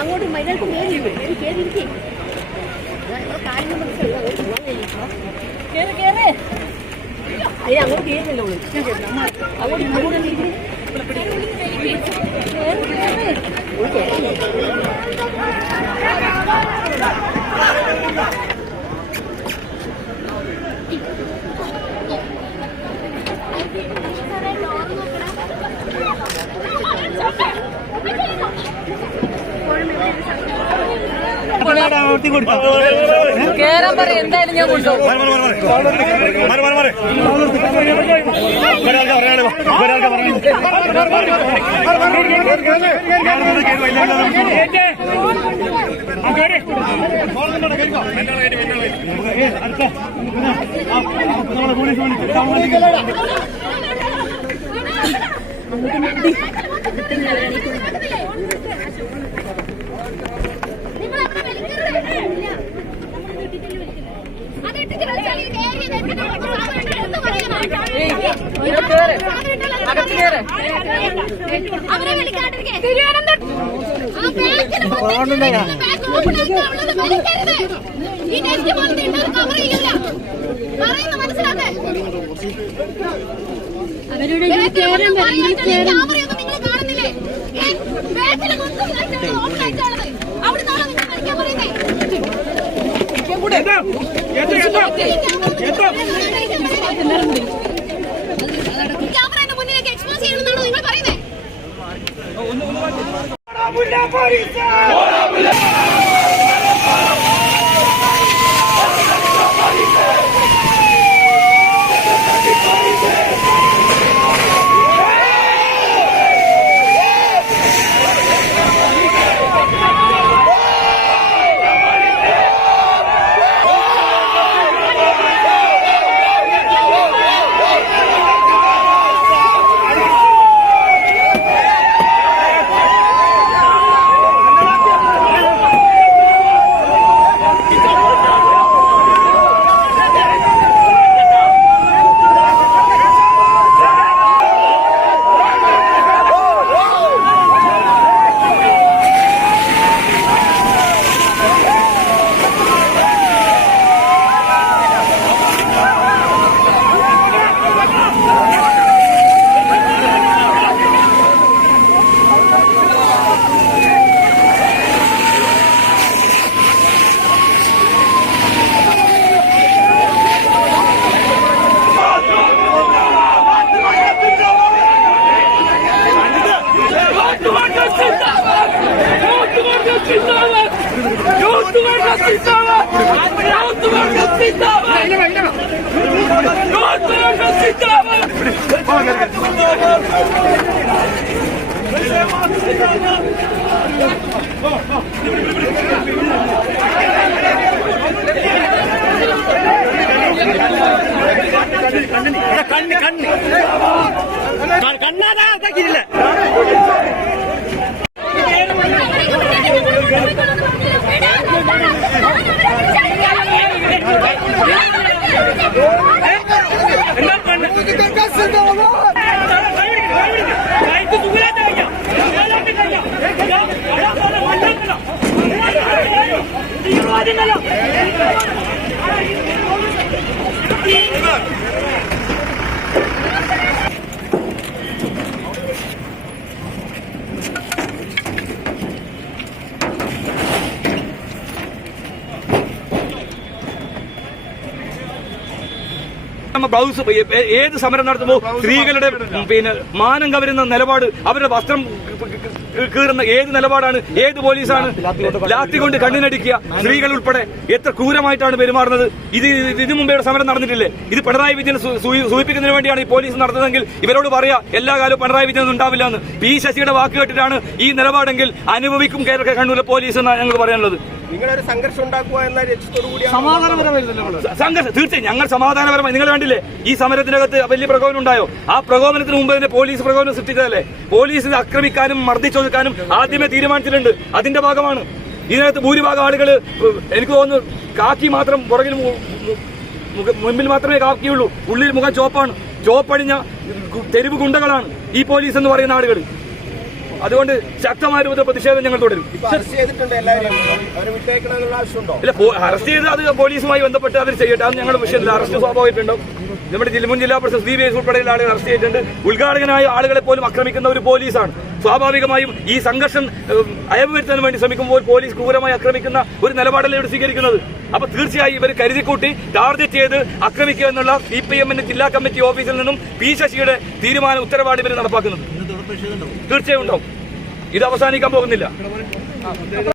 അങ്ങോട്ട് മൈനായിട്ട് കയറിയിരിക്കും കാര്യം അങ്ങോട്ട് കയറുന്നില്ല കേറാൻ പറയും എന്തായാലും ഞാൻ കൊണ്ടുപോകും. ക്യാമറയുടെ മുന്നിലേക്ക് എക്സ്പോസ് ചെയ്യണമെന്നാണോ നിങ്ങൾ പറയുന്നത്? കണ്ണാതാ ബ്ലൗസ് ഏത് സമരം നടത്തുമ്പോൾ സ്ത്രീകളുടെ മാനം കവരുന്ന നിലപാട്, അവരുടെ വസ്ത്രം കീറുന്ന ഏത് നിലപാടാണ്? ഏത് പോലീസാണ്? ലാത്തി കൊണ്ട് കണ്ണിനടിക്കുക, സ്ത്രീകൾ ഉൾപ്പെടെ എത്ര ക്രൂരമായിട്ടാണ് പെരുമാറുന്നത്. ഇതിനു മുമ്പേ സമരം നടന്നിട്ടില്ലേ? ഇത് പിണറായി വിജയൻ സൂചിപ്പിക്കുന്നതിന് വേണ്ടിയാണ് ഈ പോലീസ് നടത്തുന്നതെങ്കിൽ ഇവരോട് പറയാ എല്ലാ കാലവും പിണറായി വിജയൻ ഉണ്ടാവില്ല എന്ന്. പി ശശിയുടെ വാക്ക് കേട്ടിട്ടാണ് ഈ നിലപാടെങ്കിൽ അനുഭവിക്കും കേരള കണ്ണൂരിലെ പോലീസ് എന്നാണ് ഞങ്ങൾക്ക് പറയാനുള്ളത്. നിങ്ങളൊരു സംഘർഷം ഉണ്ടാക്കുക എന്ന ലക്ഷ്യത്തോടു കൂടിയാണ് സംഘർഷം. തീർച്ചയായും ഞങ്ങൾ സമാധാനപരമായി, നിങ്ങൾ കണ്ടില്ലേ ഈ സമരത്തിനകത്ത് വലിയ പ്രകോപനം ഉണ്ടായോ? ആ പ്രകോപനത്തിന് മുമ്പ് തന്നെ പോലീസ് പ്രകോപനം സൃഷ്ടിച്ചതല്ലേ? പോലീസിനെ ആക്രമിക്കാനും മർദ്ദിച്ചൊതുക്കാനും ആദ്യമേ തീരുമാനിച്ചിട്ടുണ്ട്. അതിന്റെ ഭാഗമാണ് ഇതിനകത്ത് ഭൂരിഭാഗം ആളുകൾ. എനിക്ക് തോന്നുന്നു കാക്കി മാത്രം പുറകിൽ മുമ്പിൽ മാത്രമേ കാക്കിയുള്ളൂ, ഉള്ളിൽ മുഖം ചോപ്പാണ്. ചോപ്പണിഞ്ഞ തെരുവ് ഗുണ്ടകളാണ് ഈ പോലീസ് എന്ന് പറയുന്ന ആളുകൾ. അതുകൊണ്ട് ശക്തമായ രൂപത്തിൽ പ്രതിഷേധം ഞങ്ങൾ തുടരും. ഇല്ല, അറസ്റ്റ് ചെയ്ത് അത് പോലീസുമായി ബന്ധപ്പെട്ട് അവർ ചെയ്യട്ടെ, അത് ഞങ്ങളുടെ വിഷയത്തിൽ അറസ്റ്റ് സ്വാഭാവികമായിട്ടുണ്ടാവും. നമ്മുടെ മുൻ ജില്ലാ പ്രസിഡന്റ് DVS ഉൾപ്പെടെയുള്ള ആളുകൾ അറസ്റ്റ് ചെയ്തിട്ടുണ്ട്. ഉദ്ഘാടകനായ ആളുകളെ പോലും ആക്രമിക്കുന്ന ഒരു പോലീസാണ്. സ്വാഭാവികമായും ഈ സംഘർഷം അയവ് വരുത്താൻ വേണ്ടി ശ്രമിക്കുമ്പോൾ പോലീസ് ക്രൂരമായി ആക്രമിക്കുന്ന ഒരു നിലപാടല്ലേ ഇവിടെ സ്വീകരിക്കുന്നത്. അപ്പൊ തീർച്ചയായും ഇവർ കരുതിക്കൂട്ടി ടാർഗറ്റ് ചെയ്ത് ആക്രമിക്കുക എന്നുള്ള CPM-ന്റെ ജില്ലാ കമ്മിറ്റി ഓഫീസിൽ നിന്നും P. ശശിയുടെ തീരുമാന ഉത്തരവാണ് ഇവർ നടപ്പാക്കുന്നത്. തീർച്ചയായും ഉണ്ടാവും. ഇത് അവസാനിക്കാൻ പോകുന്നില്ല.